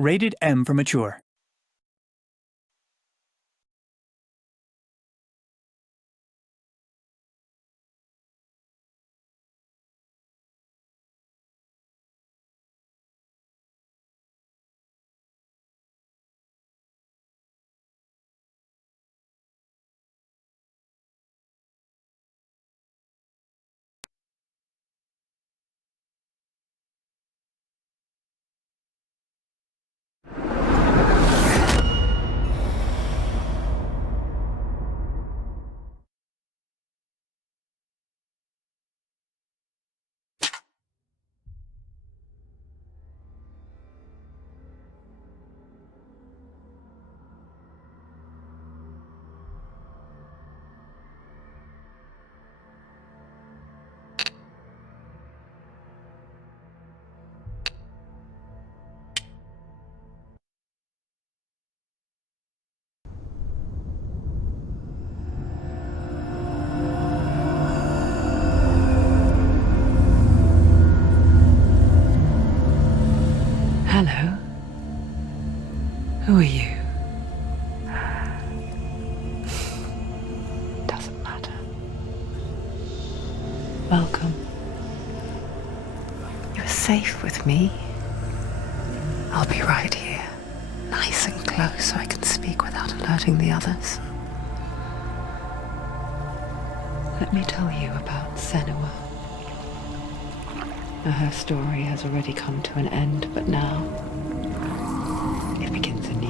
Rated M for mature. Hello. Who are you? Doesn't matter. Welcome. You're safe with me. I'll be right here, nice and close so I can speak without alerting the others. Let me tell you about Senua. Her story has already come to an end, but now it begins anew.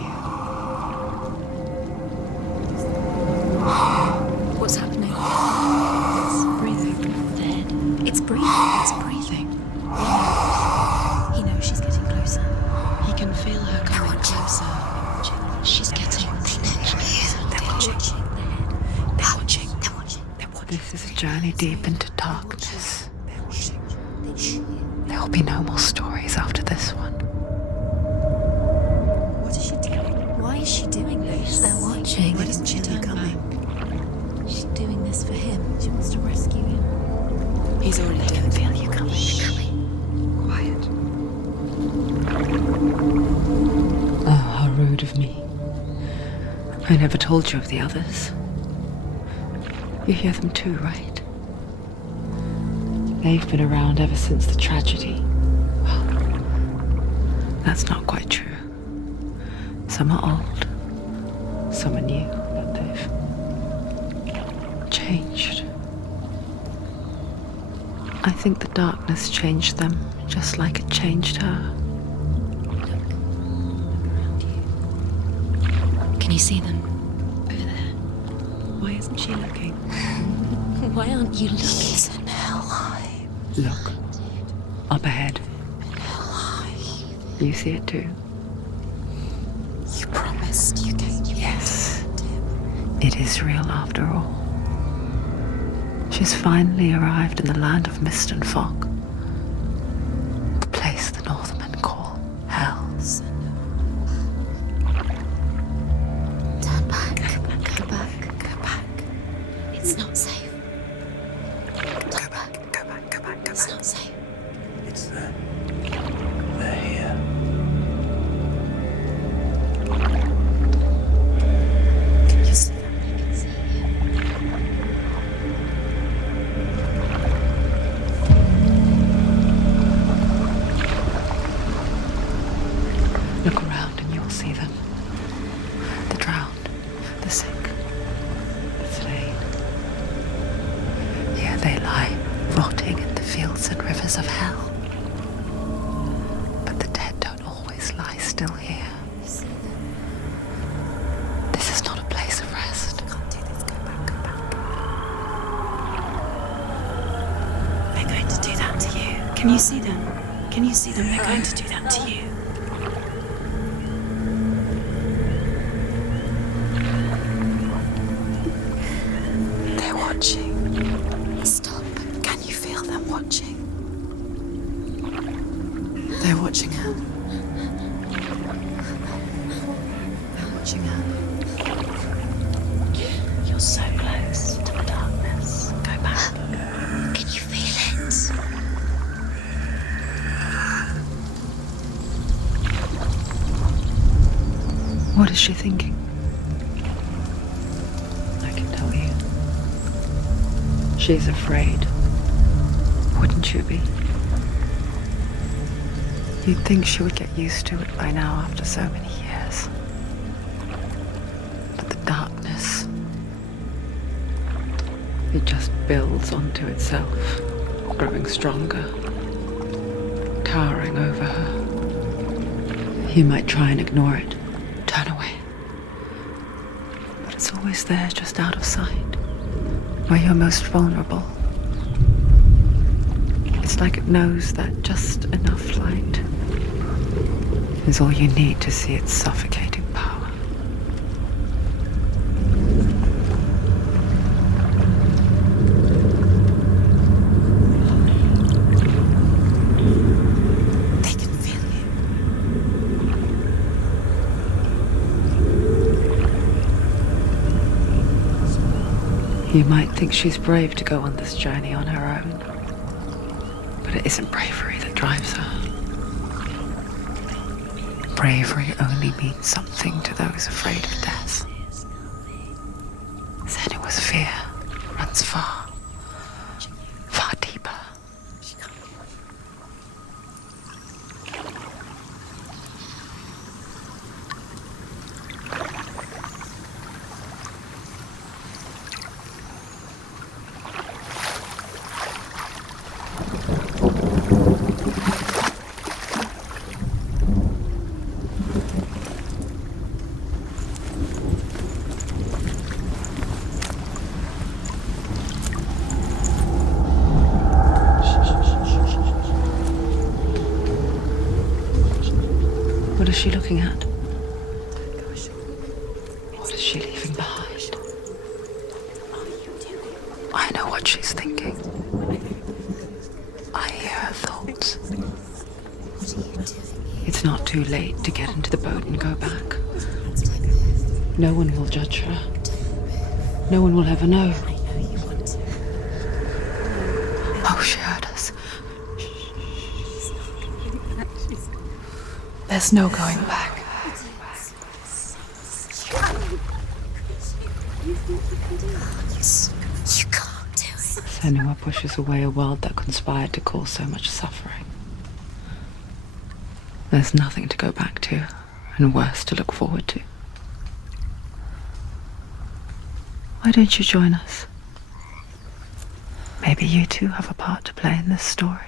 What's happening? It's breathing. Dead. It's breathing. It's breathing. He knows she's getting closer. He can feel her coming closer. She's getting closer. They're watching. They're watching. They're watching. They're watching. This is a journey deep into darkness. There will be no more stories after this one. What is she doing? Why is she doing this? They're watching. Why doesn't she turn coming? She's doing this for him. She wants to rescue him. He's already doing it. Feel you coming. Quiet. Oh, how rude of me. I never told you of the others. You hear them too, right? They've been around ever since the tragedy. Well, that's not quite true. Some are old, some are new, but they've changed. I think the darkness changed them, just like it changed her. Can you see them? Over there. Why isn't she looking? Why aren't you looking? He's in Helheim. Look, up ahead. Helheim. You see it too? You promised you gave you. Yes. It is real after all. She's finally arrived in the land of mist and fog. The place the Northmen call Hell. Turn back. Go back. Go back. It's not safe. Go back, go back, go back, go It's back. not safe. It's there. They're here. Can you see them? I can see you. Look around and you'll see them. The drowned, the sick, the slain. Here they lie, rotting in the fields and rivers of hell. But the dead don't always lie still here. You see them? This is not a place of rest. Can't do this. Go back. Go back. They're going to do that to you. Can you see them? Can you see them? They're going to do that to you. They're watching. Stop. Can you feel them watching? They're watching her. They're watching her. You're so close to the darkness. Go back. Can you feel it? What is she thinking? I can tell you. She's afraid. Wouldn't you be? You'd think she would get used to it by now after so many years. But the darkness, it just builds onto itself, growing stronger, towering over her. You might try and ignore it, turn away. But it's always there, just out of sight, where you're most vulnerable. It's like it knows that just enough light is all you need to see its suffocating power. They can feel you. You might think she's brave to go on this journey on her own. But it isn't bravery that drives her. Bravery only means something to those afraid of death. Senua's fear runs far, far deeper. What is she looking at? What is she leaving behind? I know what she's thinking. I hear her thoughts. It's not too late to get into the boat and go back. No one will judge her. No one will ever know. Oh, she heard us. There's no going back. You can't do it. Senua pushes away a world that conspired to cause so much suffering. There's nothing to go back to, and worse to look forward to. Why don't you join us? Maybe you too have a part to play in this story.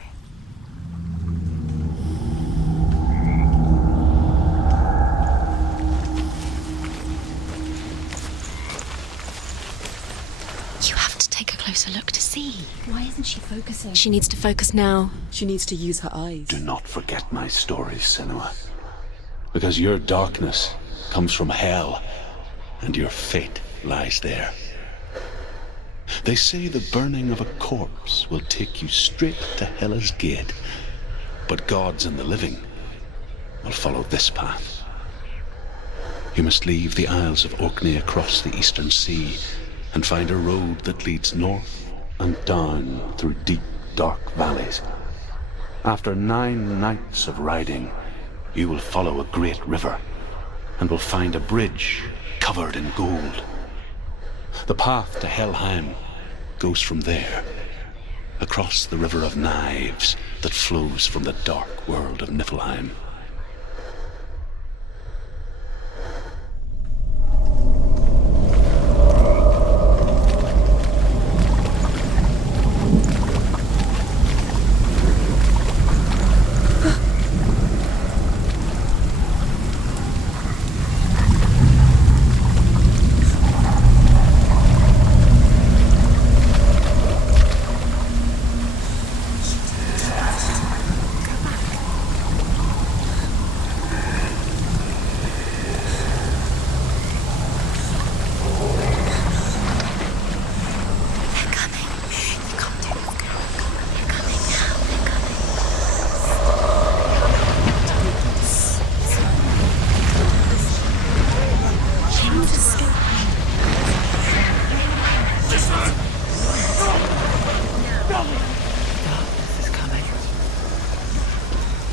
You have to take a closer look to see. Why isn't she focusing? She needs to focus now. She needs to use her eyes. Do not forget my stories, Senua. Because your darkness comes from hell, and your fate lies there. They say the burning of a corpse will take you straight to Hela's gate, but gods and the living will follow this path. You must leave the Isles of Orkney across the eastern sea and find a road that leads north and down through deep, dark valleys. After 9 nights of riding, you will follow a great river and will find a bridge covered in gold. The path to Helheim goes from there, across the river of knives that flows from the dark world of Niflheim.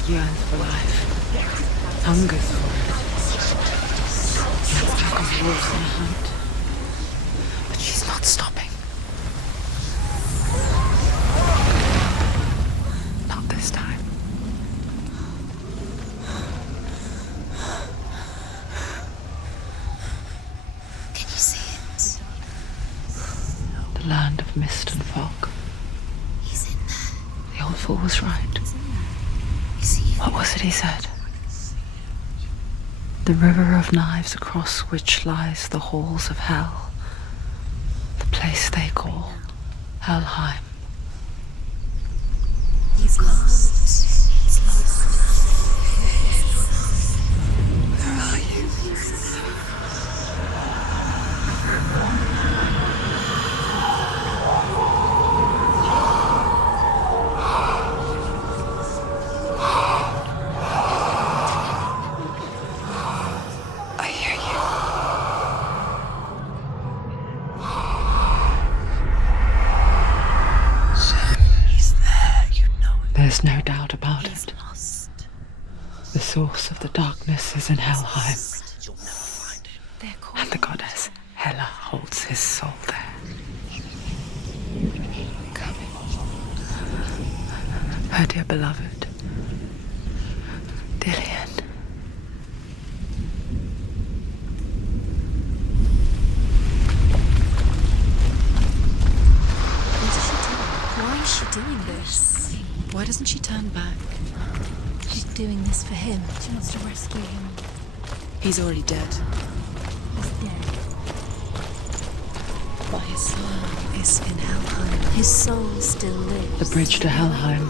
Yearns for life, hungers for it. Pack of wolves in a hunt. But she's not stopping. Not this time. Can you see it? The land of mist and fog. He's in there. The old fool was right. You see him? What was it he said? The river of knives across which lies the halls of hell. The place they call Helheim. He's lost. He's lost. Where are you? I hear you. He's there, you know it. There's no doubt about He's it. lost. The source of the darkness is in Helheim, You'll never find him. They're calling. and the goddess Hela holds his soul there. Her dear beloved, Dillian. What is she doing? Why is she doing this? Why doesn't she turn back? She's doing this for him. She wants to rescue him. He's already dead. He's dead. But his soul is in Helheim. His soul still lives. The bridge to Helheim.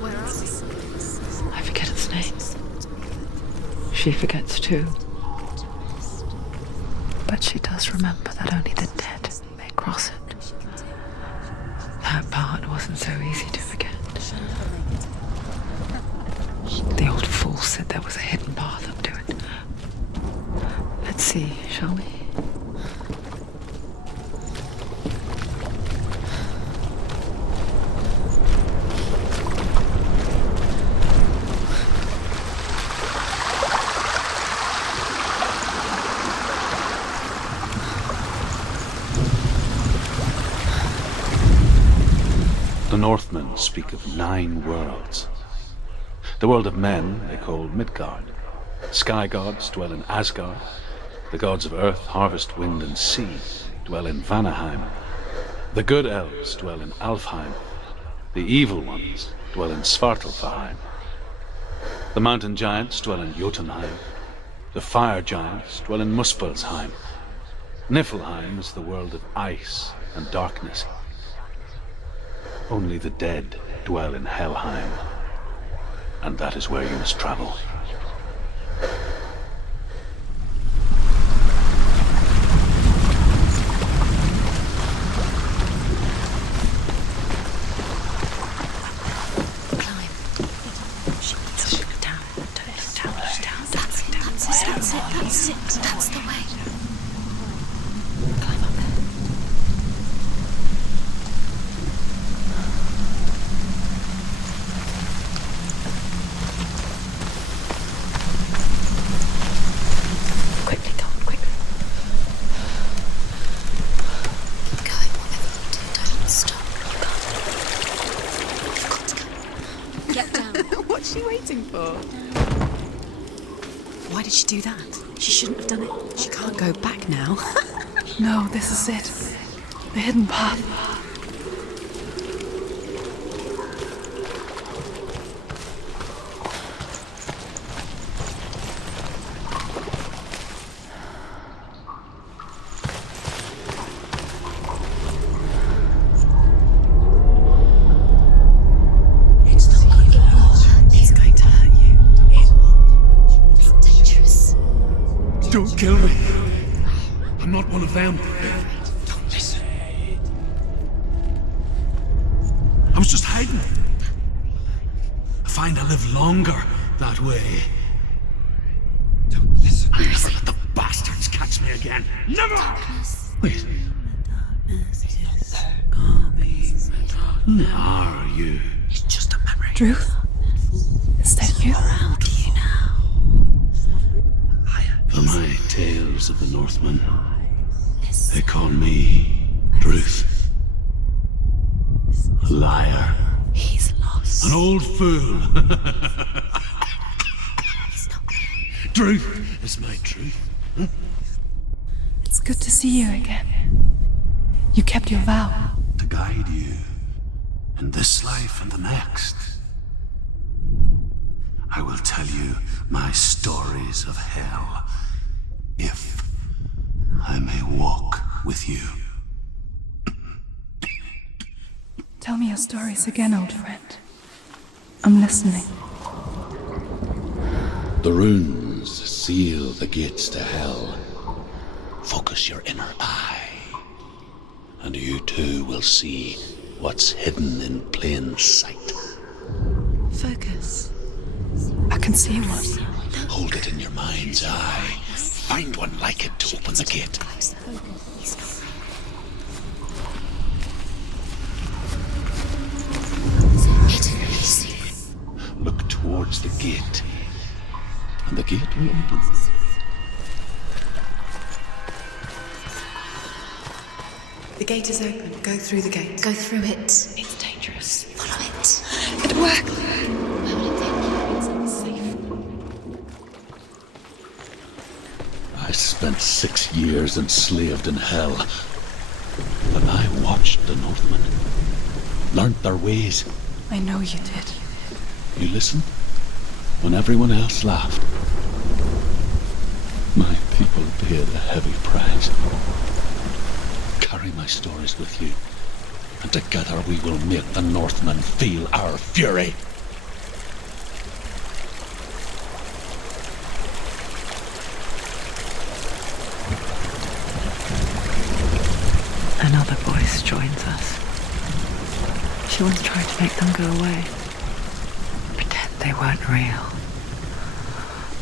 Where are we? I forget its name. She forgets too. But she does remember that only the dead may cross it. That part wasn't so easy to forget. The old fool said there was a hidden path up to it. Let's see, shall we? The Northmen speak of 9 worlds. The world of men they call Midgard. Sky gods dwell in Asgard. The gods of earth, harvest, wind, and sea dwell in Vanaheim. The good elves dwell in Alfheim. The evil ones dwell in Svartalfheim. The mountain giants dwell in Jotunheim. The fire giants dwell in Muspelheim. Niflheim is the world of ice and darkness. Only the dead dwell in Helheim, and that is where you must travel. Climb. She look down. Don't look down. Look down. That's it. That's it. That's it. That's the way. Climb up there. Quickly, go on, quickly. Go, whatever you do, don't stop. You've got to go. Get down. What's she waiting for? Why did she do that? She shouldn't have done it. She can't go back now. No, this is it. The hidden path. It's going to hurt you. It's dangerous. Don't kill me. I'm not one of them. Don't listen. I was just hiding. I find I live longer that way. Don't listen. I'll never let the bastards catch me again. Never! Wait. Who are you? It's just a memory. Drew? Is that you? Around you now. For my tales lies of the Northmen. They call me Druth. A liar. He's lost. An old fool. Druth is my truth. It's good to see you again. You kept your vow. To guide you in this life and the next. I will tell you my stories of hell, if I may walk with you. Tell me your stories again, old friend. I'm listening. The runes seal the gates to hell. Focus your inner eye, and you too will see what's hidden in plain sight. Focus. I can see one. Hold it in your mind's eye. Find one like it to open the gate. Look towards the gate, and the gate will open. The gate is open. Go through the gate. Go through it. It's dangerous. Follow it. It worked. Where will it take you? It's unsafe. I spent 6 years enslaved in hell, and I watched the Northmen, learnt their ways. I know you did. You listened when everyone else laughed. My people paid a heavy price. Carry my stories with you, and together we will make the Northmen feel our fury. Another voice joins us. She once tried to make them go away. Pretend they weren't real.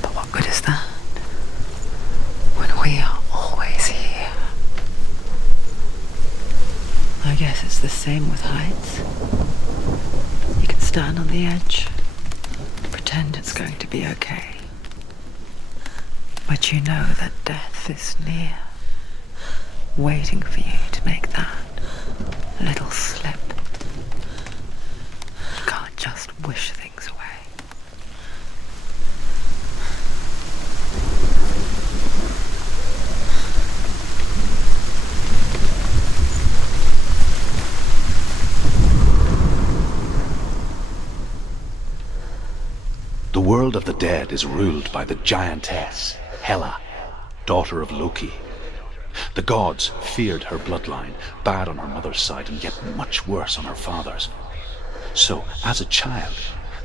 But what good is that? When we are always here. I guess it's the same with heights. You can stand on the edge, pretend it's going to be okay. But you know that death is near, waiting for you to make that little slip. You can't just wish things away. The world of the dead is ruled by the giantess, Hela, daughter of Loki. The gods feared her bloodline, bad on her mother's side and yet much worse on her father's. So, as a child,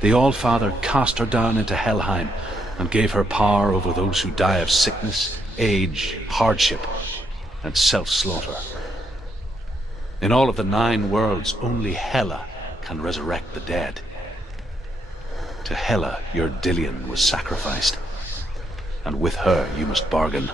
the All-Father cast her down into Helheim and gave her power over those who die of sickness, age, hardship, and self-slaughter. In all of the 9 worlds, only Hela can resurrect the dead. To Hela, your Dillion was sacrificed, and with her you must bargain.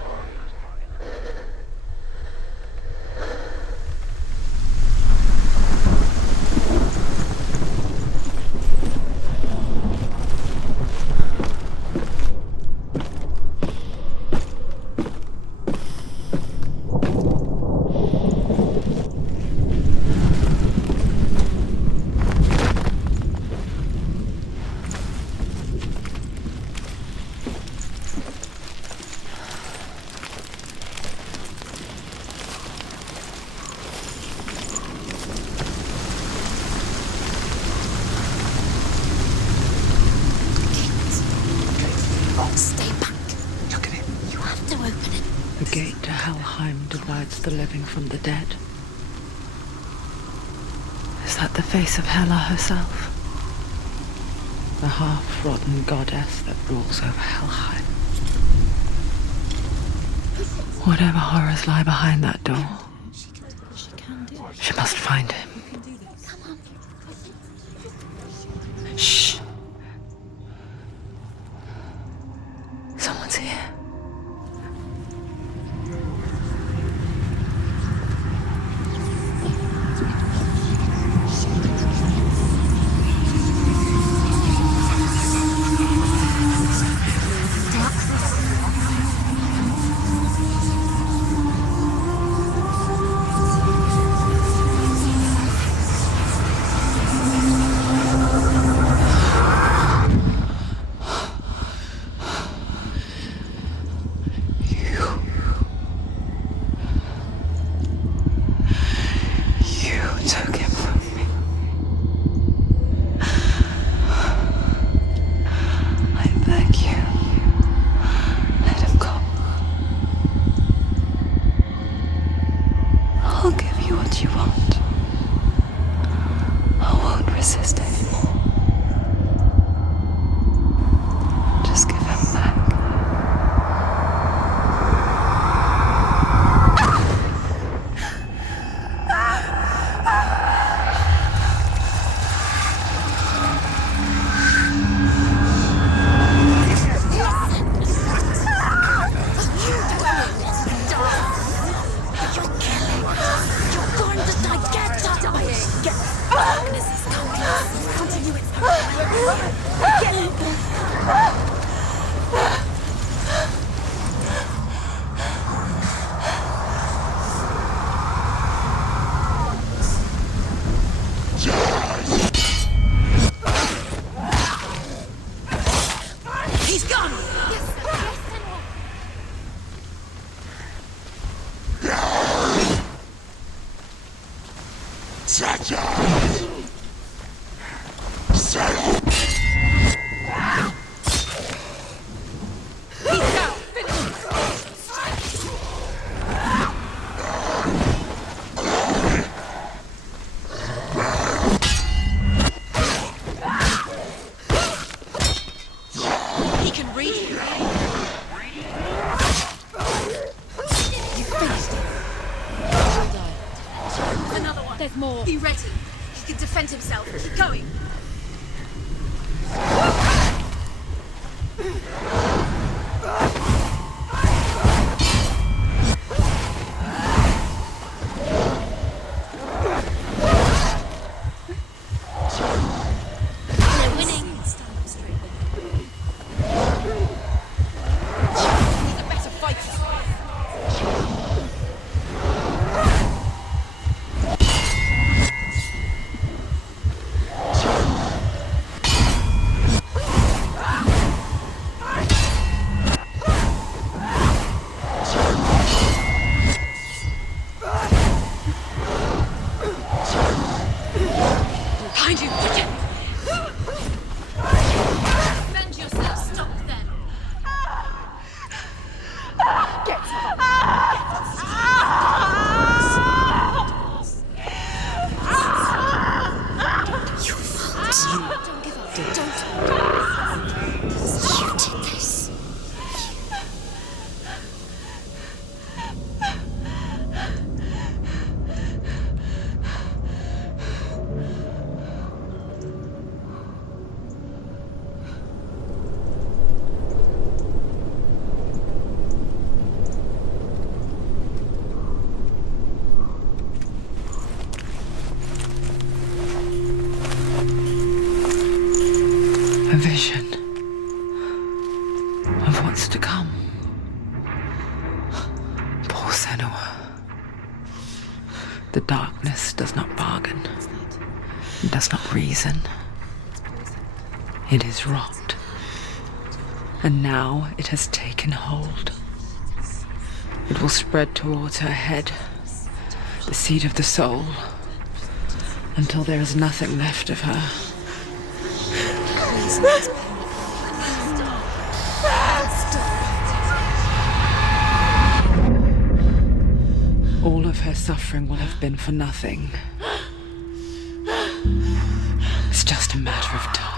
Stay back. Look at it. You have to open it. The gate to Helheim divides the living from the dead. Is that the face of Hela herself? The half-rotten goddess that rules over Helheim. Whatever horrors lie behind that door, She can do it. she must find him. Shh. Someone's here. He's gone! Yes, Senua. He's down! He can read you. You finished it. Well done. Another one. There's more. Be ready. He can defend himself. Keep going. They're winning. Stand up straight then. He's a better fighter. Behind you, wicked! Defend yourself, stop them! Get You fault. Don't give up. Don't. You did this. A vision of what's to come. Poor Senua. The darkness does not bargain. It does not reason. It is rot. And now it has taken hold. It will spread towards her head, the seat of the soul, until there is nothing left of her. All of her suffering will have been for nothing. It's just a matter of time.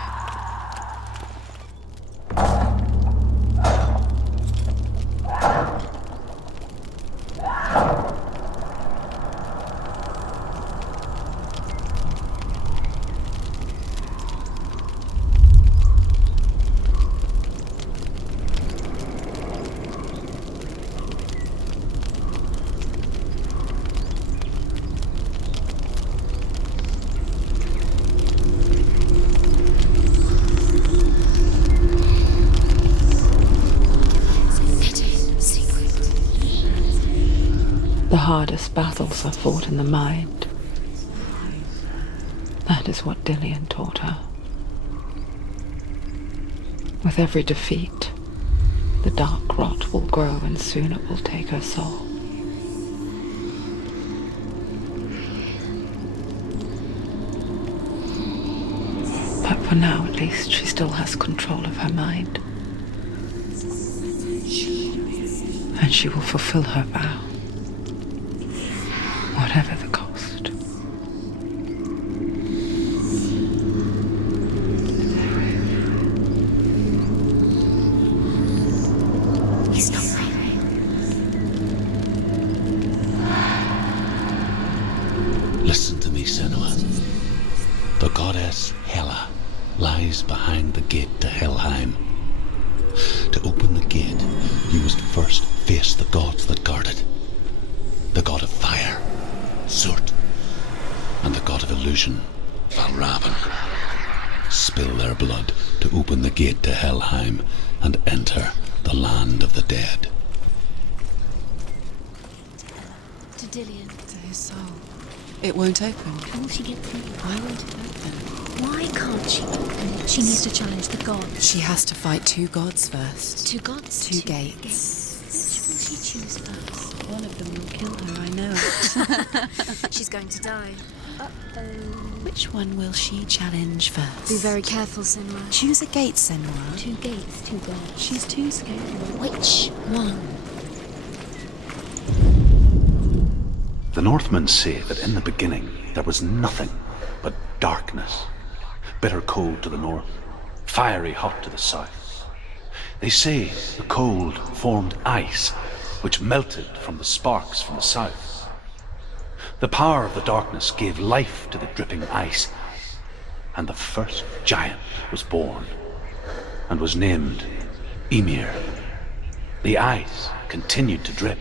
The hardest battles are fought in the mind. That is what Dillian taught her. With every defeat, the dark rot will grow and soon it will take her soul. But for now, at least, she still has control of her mind. And she will fulfill her vow. Whatever the cost. He's not right. Listen to me, Senua. The goddess Hela lies behind the gate to Helheim. To open the gate, you must first face the gods that guard it. The god of fire, Surt, and the god of illusion, Valravan. Spill their blood to open the gate to Helheim and enter the land of the dead. To Dillian. To his soul. It won't open. How will she get through? Why won't it open? Why can't she open? She needs to challenge the gods. She has to fight 2 gods first. 2 gods? 2 gates. Which will she choose first? One of them will kill her, I know. She's going to die. Which one will she challenge first? Be very careful, Senua. Choose a gate, Senua. 2 gates, 2 gods. She's too scared. Which one? The Northmen say that in the beginning there was nothing but darkness. Bitter cold to the north, fiery hot to the south. They say the cold formed ice, which melted from the sparks from the south. The power of the darkness gave life to the dripping ice, and the first giant was born, and was named Ymir. The ice continued to drip,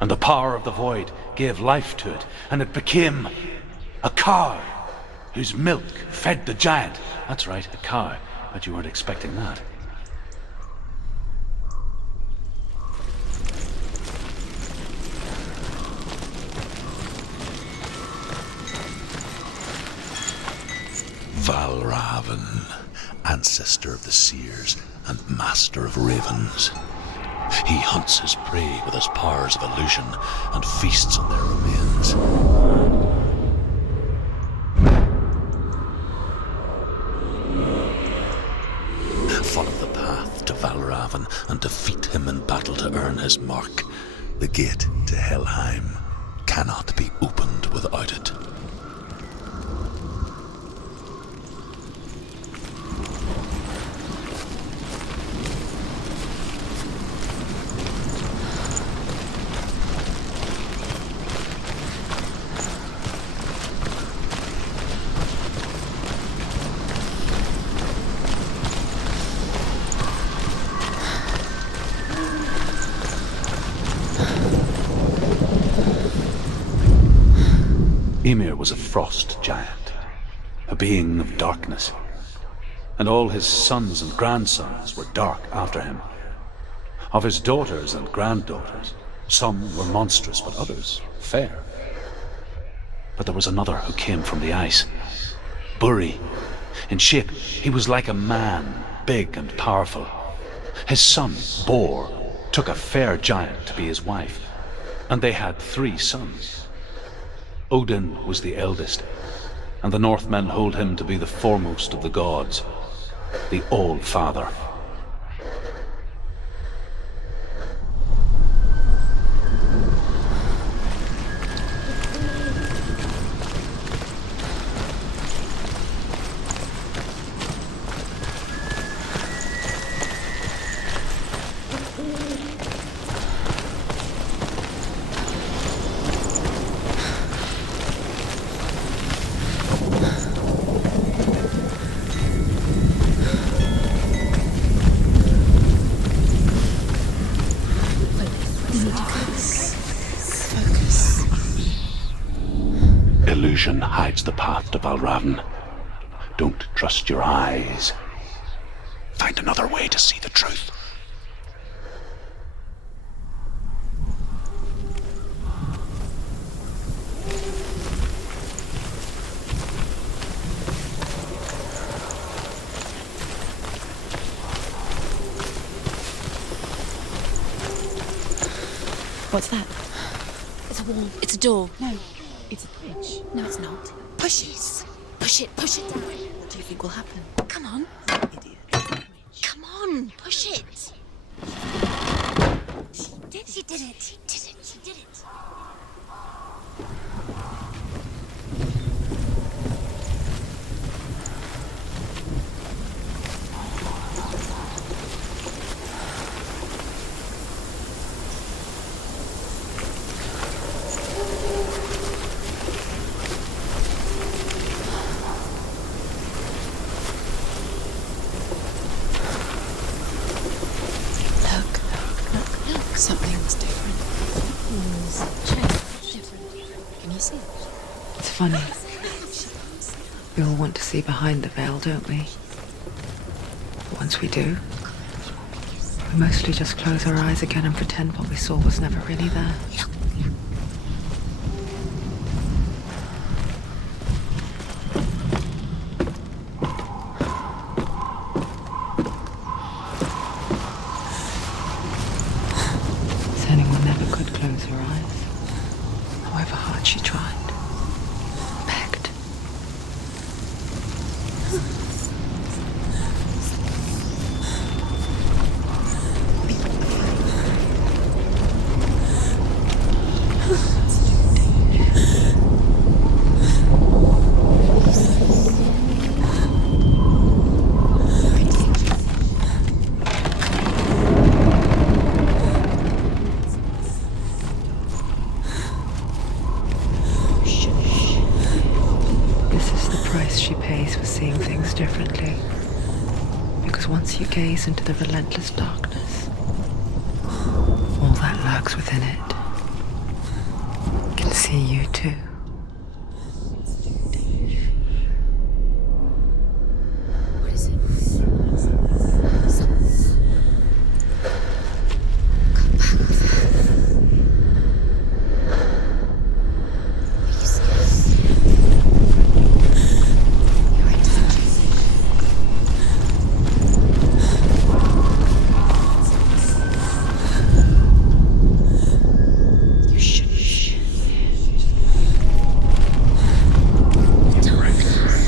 and the power of the void gave life to it, and it became a cow whose milk fed the giant. That's right, a cow. Bet you weren't expecting that. Valravn, ancestor of the seers and master of ravens. He hunts his prey with his powers of illusion and feasts on their remains. Follow the path to Valravn and defeat him in battle to earn his mark. The gate to Helheim cannot be opened without it. Ymir was a frost giant, a being of darkness, and all his sons and grandsons were dark after him. Of his daughters and granddaughters, some were monstrous, but others fair. But there was another who came from the ice, Buri. In shape, he was like a man, big and powerful. His son, Bor, took a fair giant to be his wife, and they had 3 sons. Odin was the eldest, and the Northmen hold him to be the foremost of the gods, the All-Father. Illusion hides the path to Valravn. Don't trust your eyes. Find another way to see the truth. What's that? It's a wall. It's a door. No, it's a bridge. No, it's not. Push it. Push it down. What do you think will happen? Come on. Idiot. Come on, push it. She did it. She did it. She did it. She did it. Look, something's different. Different. Can you see it? It's funny. We all want to see behind the veil, don't we? But once we do, we mostly just close our eyes again and pretend what we saw was never really there. close her eyes, however hard she tried, begged. Differently, because once you gaze into the relentless darkness, all that lurks within it can see you too. What is it? Come back. Are you scared? You're right, isn't you?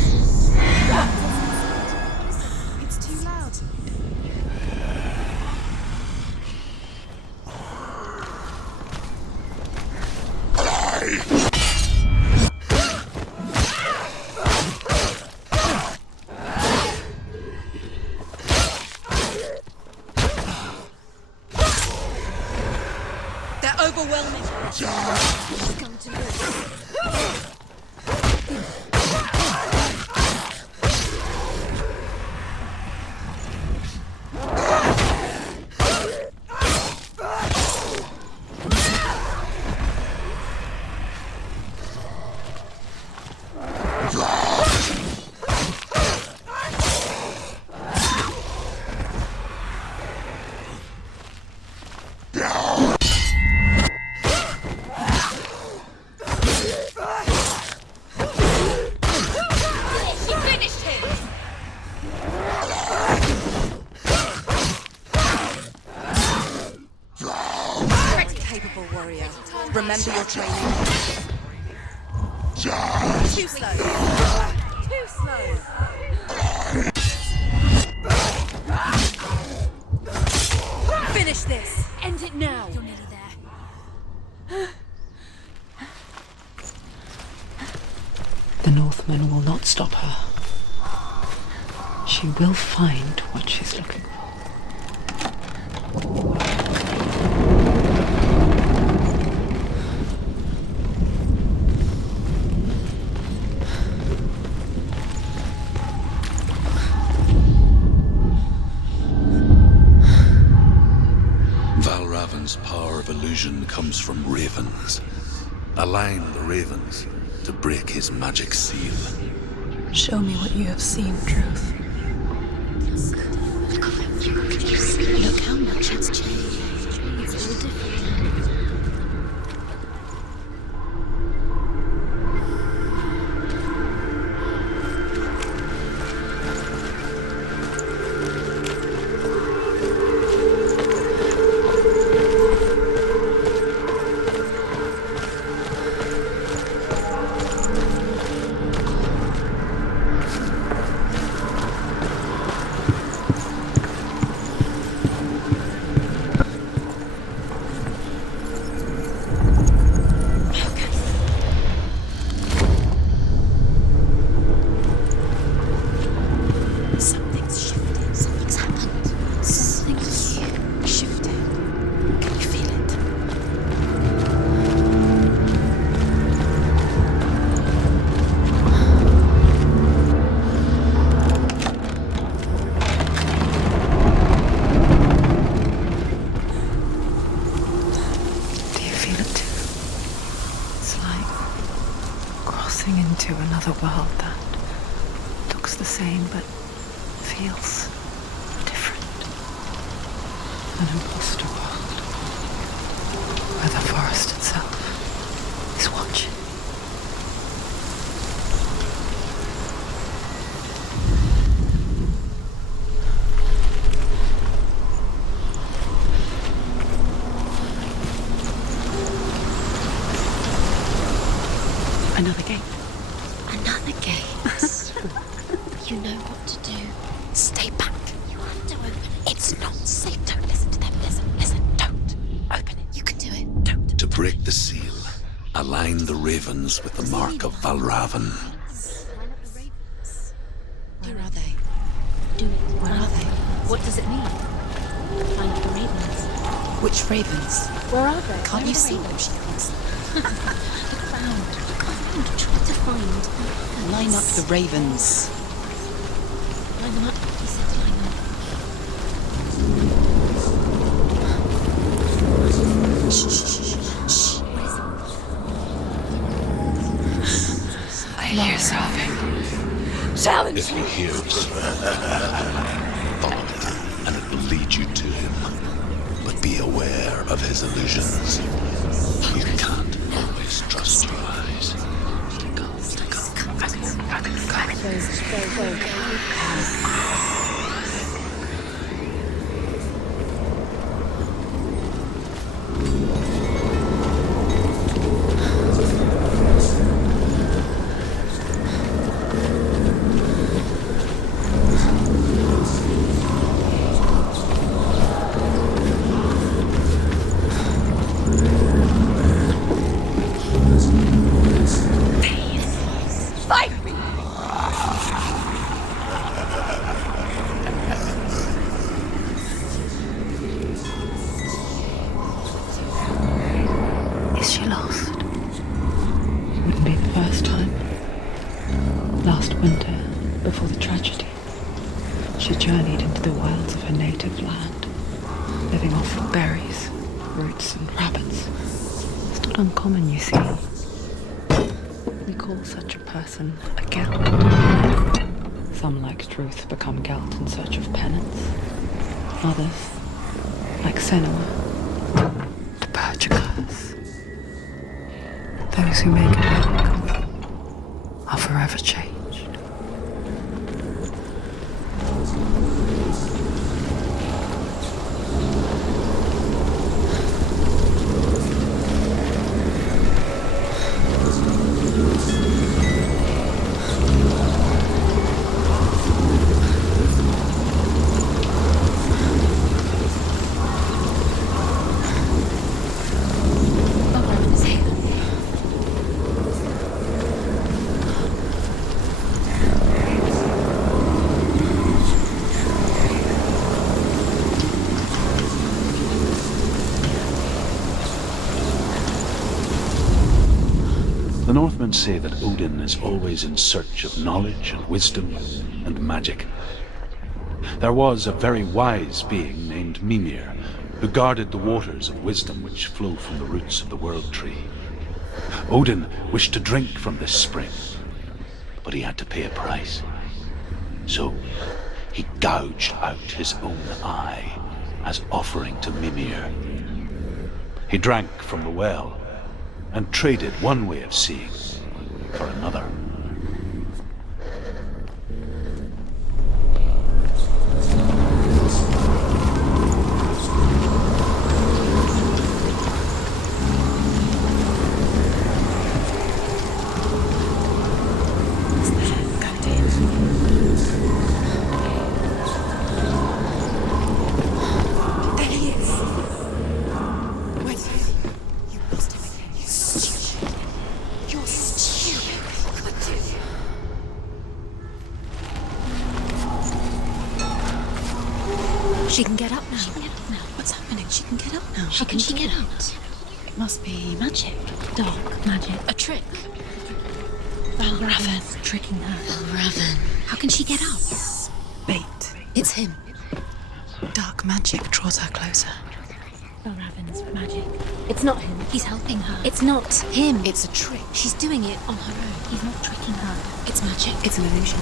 Overwhelming. Come to me. Remember your training. Too slow. Too slow. Finish this. End it now. You're nearly there. The Northmen will not stop her. She will find what she's looking for. Power of illusion comes from ravens. Align the ravens to break his magic seal. Show me what you have seen, Truth. Look how much it's changed. It's all different. Into another world that looks the same but feels different. An imposter world where the forest itself is watching. Another gate. Another gate. You know what to do. Stay back. You have to open it. It's not safe. Don't listen to them. Listen. Don't. Open it. You can do it. Don't. To break the seal, align the ravens with the mark of Valravan. Where are they? Do it. Where are they? What does it mean? Find the ravens. Which ravens? Where are they? Can't you see them? She can't see. Look around. Try to find. Line up the ravens. Line them up. He said to line them up. Shh. What is it? I hear something. If he hears, follow it, and it will lead you to him. But be aware of his illusions. You can't always trust your eyes. Is she lost? Wouldn't be the first time. Last winter, before the tragedy, she journeyed into the wilds of her native land, living off berries, roots, and rabbits. It's not uncommon, you see. We call such a person a gelt. Some, like Truth, become gelt in search of penance. Others, like Senua, to purge a curse. Those who make it work are forever changed. The Northmen say that Odin is always in search of knowledge and wisdom and magic. There was a very wise being named Mimir, who guarded the waters of wisdom which flow from the roots of the world tree. Odin wished to drink from this spring, but he had to pay a price. So he gouged out his own eye as offering to Mimir. He drank from the well and traded one way of seeing for another. She can get up now. What's happening? She can get up now. How can she get out? It must be magic. Dark magic. A trick. Valravan. Tricking her. Valravan. How can she get up? Bait. It's him. Dark magic draws her closer. Valravan's magic. It's not him. He's helping her. It's not him. It's a trick. She's doing it on her own. He's not tricking her. It's magic. It's an illusion.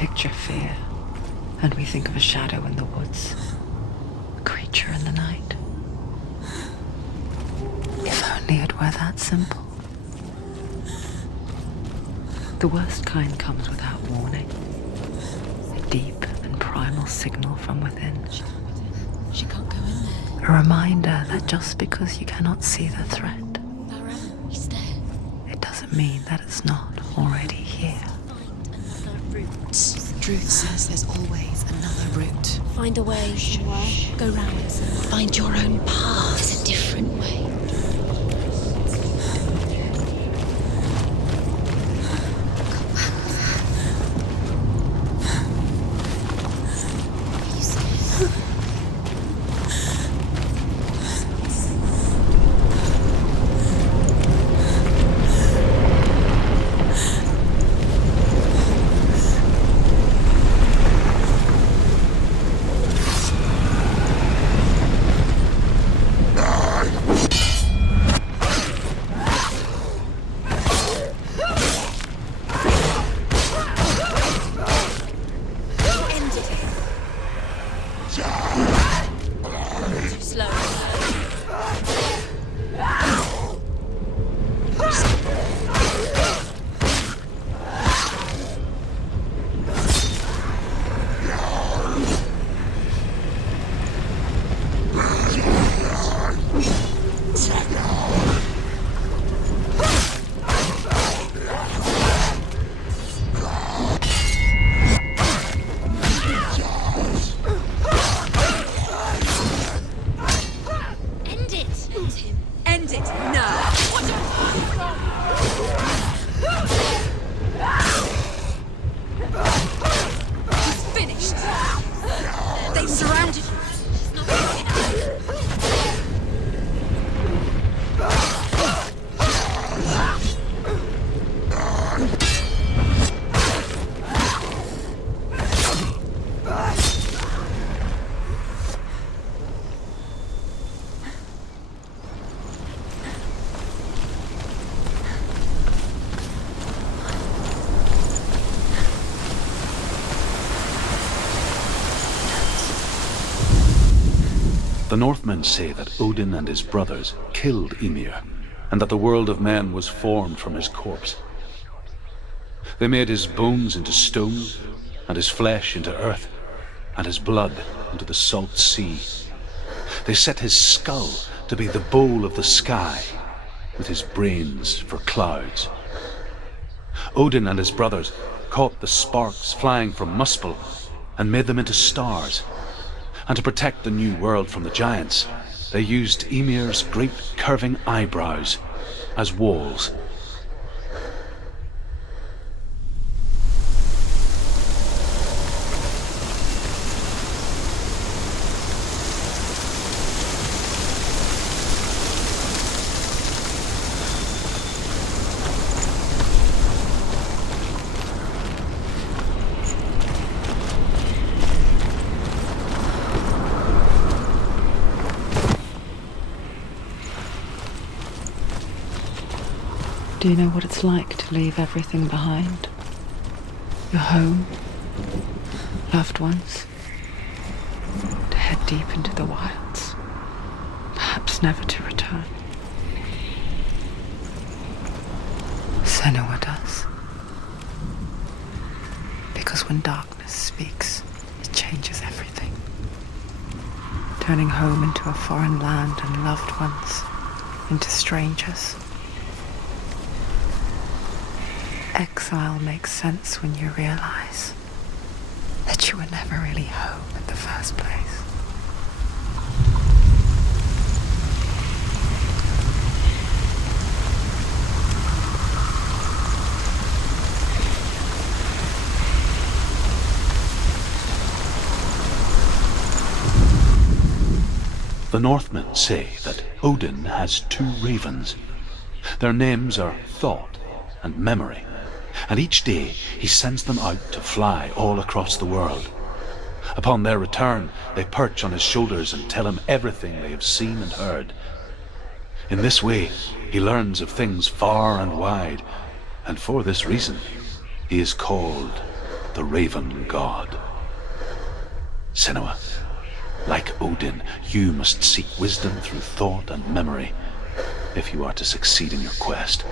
picture fear, and we think of a shadow in the woods, a creature in the night. If only it were that simple. The worst kind comes without warning. A deep and primal signal from within. She can't go in there. A reminder that just because you cannot see the threat, Varel, he's there. it doesn't mean that it's not already here. Find another route. Truth says there's always another route. Find a way. Senua. Go round it. Senua. Find your own path. There's a different way. The Northmen say that Odin and his brothers killed Ymir, and that the world of men was formed from his corpse. They made his bones into stone, and his flesh into earth, and his blood into the salt sea. They set his skull to be the bowl of the sky, with his brains for clouds. Odin and his brothers caught the sparks flying from Muspel and made them into stars. And to protect the new world from the giants, they used Ymir's great curving eyebrows as walls. Do you know what it's like to leave everything behind? Your home, loved ones, to head deep into the wilds, perhaps never to return. Senua does. Because when darkness speaks, it changes everything, turning home into a foreign land and loved ones into strangers. Exile makes sense when you realize that you were never really home in the first place. The Northmen say that Odin has two ravens. Their names are Thought and Memory, and each day he sends them out to fly all across the world. Upon their return, they perch on his shoulders and tell him everything they have seen and heard. In this way, he learns of things far and wide, and for this reason, he is called the the Raven God. Senua, like Odin, you must seek wisdom through thought and memory if you are to succeed in your quest.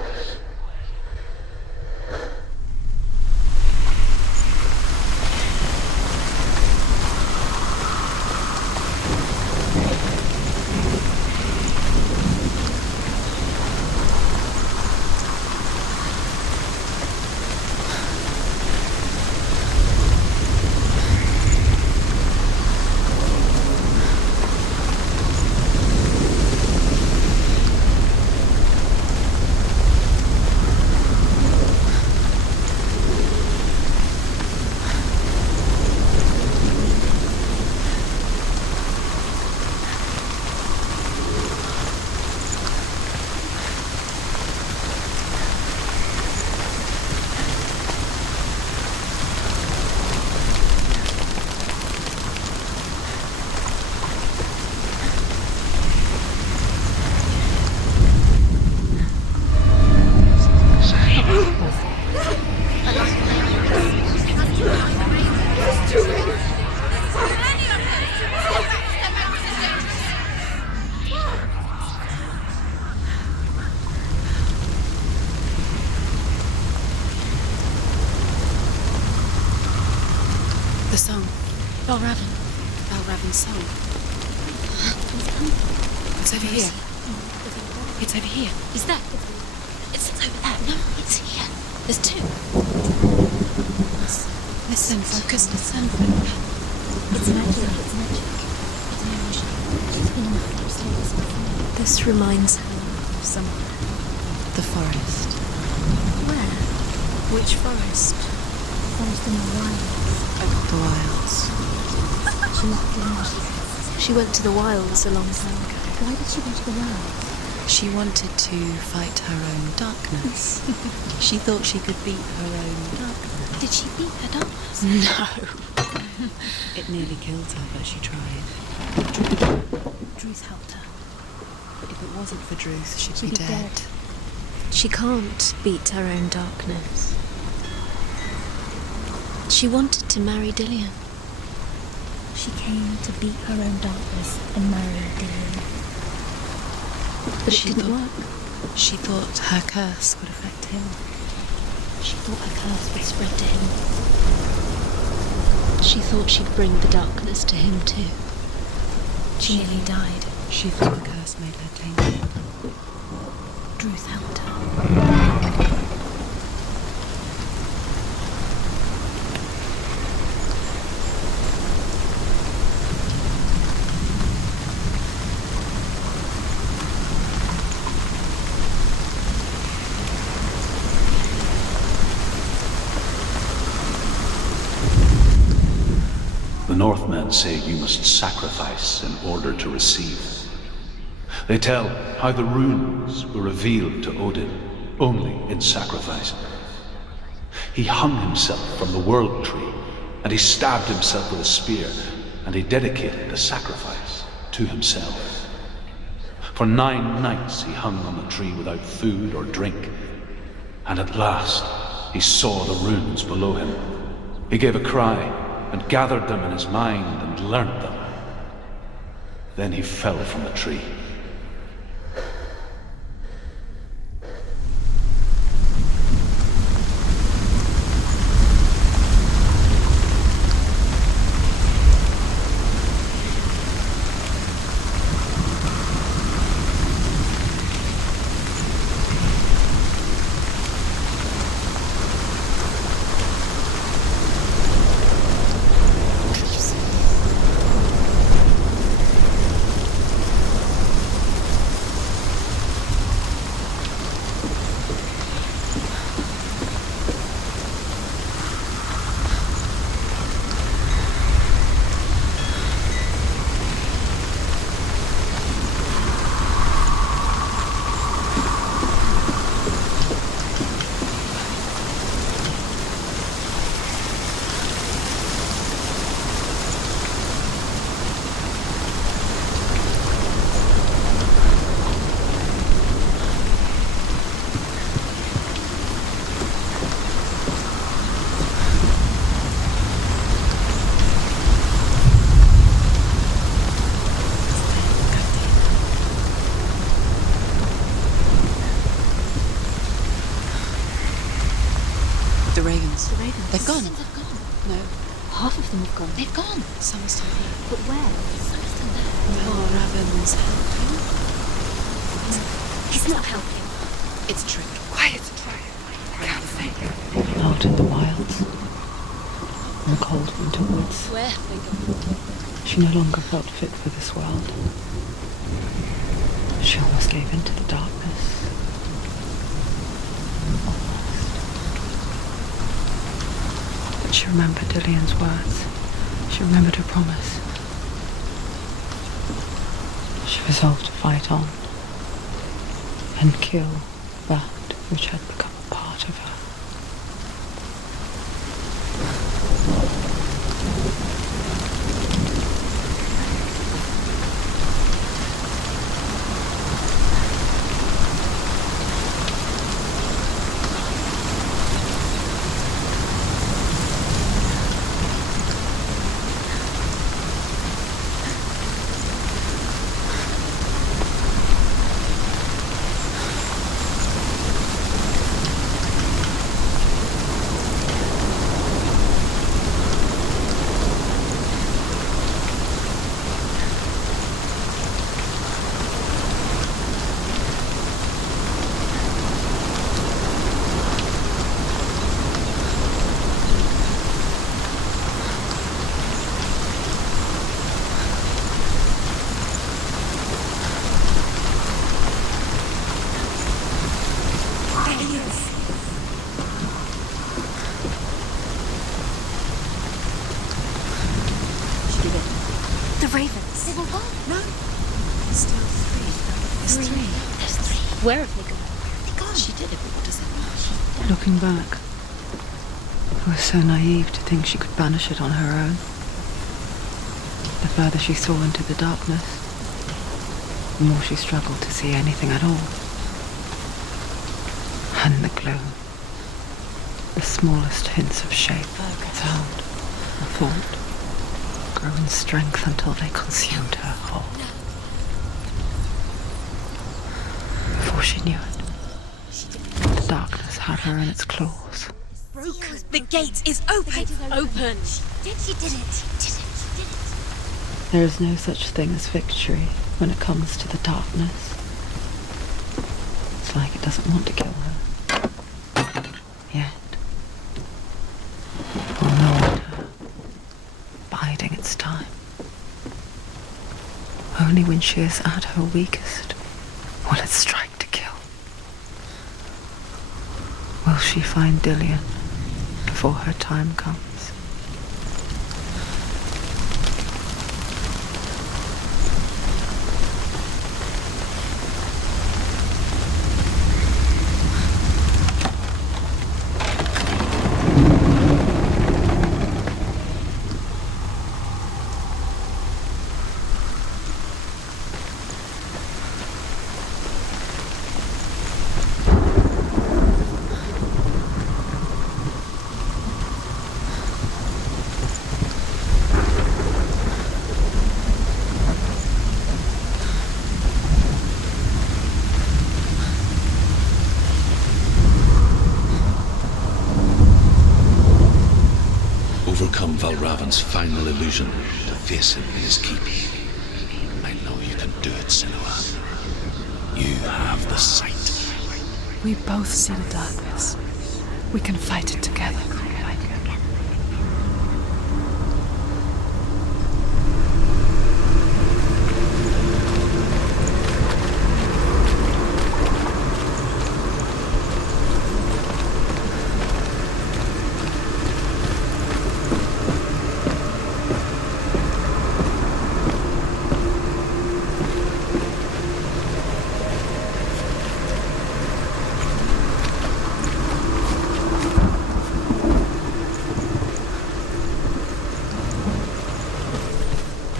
The song. Balraven's song. It's over here. It's over here. Is that? It's over there. No, it's here. There's two. Listen, focus, listen. It's magic. It's magic. It's an illusion. She's been in the forest like this before. This reminds her of someone. The forest. Where? Which forest? Forest in the wilds. The wilds. She left the wilds. She went to the wilds a long time ago. Why did she go to the wilds? She wanted to fight her own darkness. She thought she could beat her own darkness. Did she beat her darkness? No. It nearly killed her, but she tried. Druth helped her. If it wasn't for Druth, she'd be She'd be dead. dead. She can't beat her own darkness. She wanted to marry Dillion. She came to beat her own darkness and marry Dillion. But it didn't work. She thought her curse would affect him. She thought her curse would spread to him. She thought she'd bring the darkness to him too. She nearly died. She thought the curse made her tainted. Druth helped her. The Northmen say you must sacrifice in order to receive. They tell how the runes were revealed to Odin only in sacrifice. He hung himself from the world tree, and he stabbed himself with a spear, and he dedicated the sacrifice to himself. For 9 nights he hung on the tree without food or drink, and at last he saw the runes below him. He gave a cry and gathered them in his mind and learnt them. Then he fell from the tree. ravens. The ravens. They've gone. They've gone. No, Half of them have gone. they've gone. Some are still here. But where? Some are still there. Oh, Raven's helping. He's not helping. It's a trick. Quiet. I can't think. Out in the wilds, in the cold winter woods, Where have they gone? she no longer felt fit for this world. She almost gave in to the darkness. But she remembered Dillian's words. She remembered her promise. She resolved to fight on and kill that which had become a part of her. The ravens. They've all gone. No. Still three. There's three. There's three. Where have they gone? Where have they gone? She did it, but what does it matter? Looking back, I was so naive to think she could banish it on her own. The further she saw into the darkness, the more she struggled to see anything at all. And in the gloom, the smallest hints of shape, sound, or thought grew in strength until they consumed her whole. Before she knew it, darkness had her in its claws. Broken. The gate is open. The gate is open. She did it. She did it. There is no such thing as victory when it comes to the darkness. It's like it doesn't want to kill her. Yet. Or know her. Biding its time. Only when she is at her weakest will it strike to kill. Will she find Dillian before her time comes? Overcome Valravan's final illusion to face him in his keep. I know you can do it, Senua. You have the sight. We both see the darkness. We can fight it together.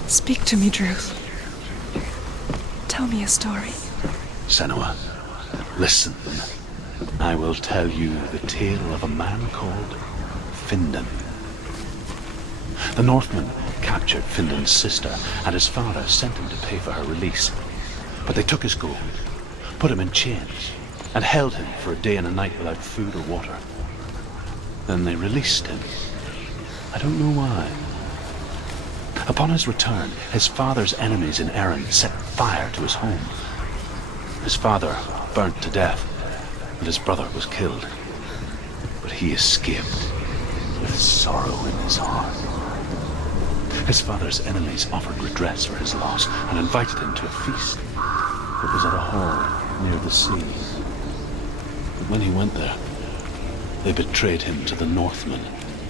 Speak to me, Druth. Tell me a story. Senua, listen. I will tell you the tale of a man called Findan. The Northmen captured Findan's sister, and his father sent him to pay for her release. But they took his gold, put him in chains, and held him for a day and a night without food or water. Then they released him. I don't know why. Upon his return, his father's enemies in Erin set fire to his home. His father burnt to death, and his brother was killed. But he escaped with sorrow in his heart. His father's enemies offered redress for his loss and invited him to a feast. It was at a hall near the sea. But when he went there, they betrayed him to the Northmen,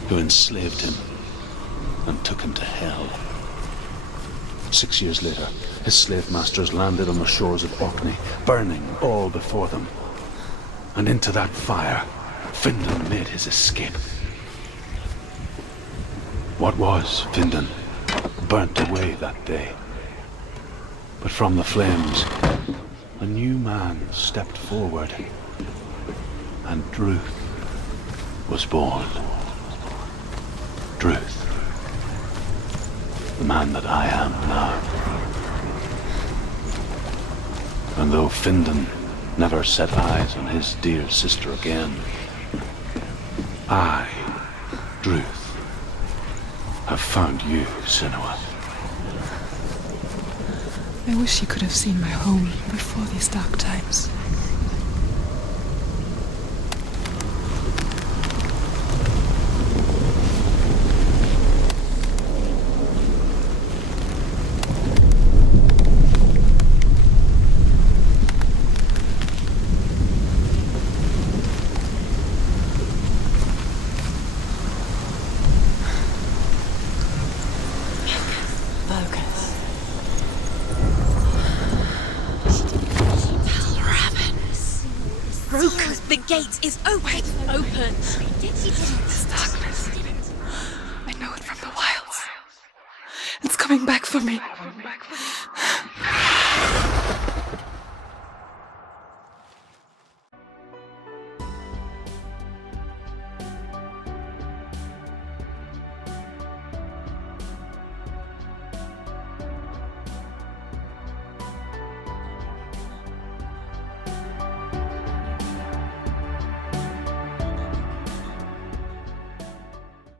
who enslaved him and took him to Hell. 6 years later, his slave masters landed on the shores of Orkney, burning all before them. And into that fire, Findan made his escape. What was Findan burnt away that day. But from the flames, a new man stepped forward, and Druth was born. Druth, the man that I am now. And though Findan never set eyes on his dear sister again, I, Druth, have found you, Senua. I wish you could have seen my home before these dark times. The gate is open! Open! This darkness. I know it from the wilds. It's coming back for me.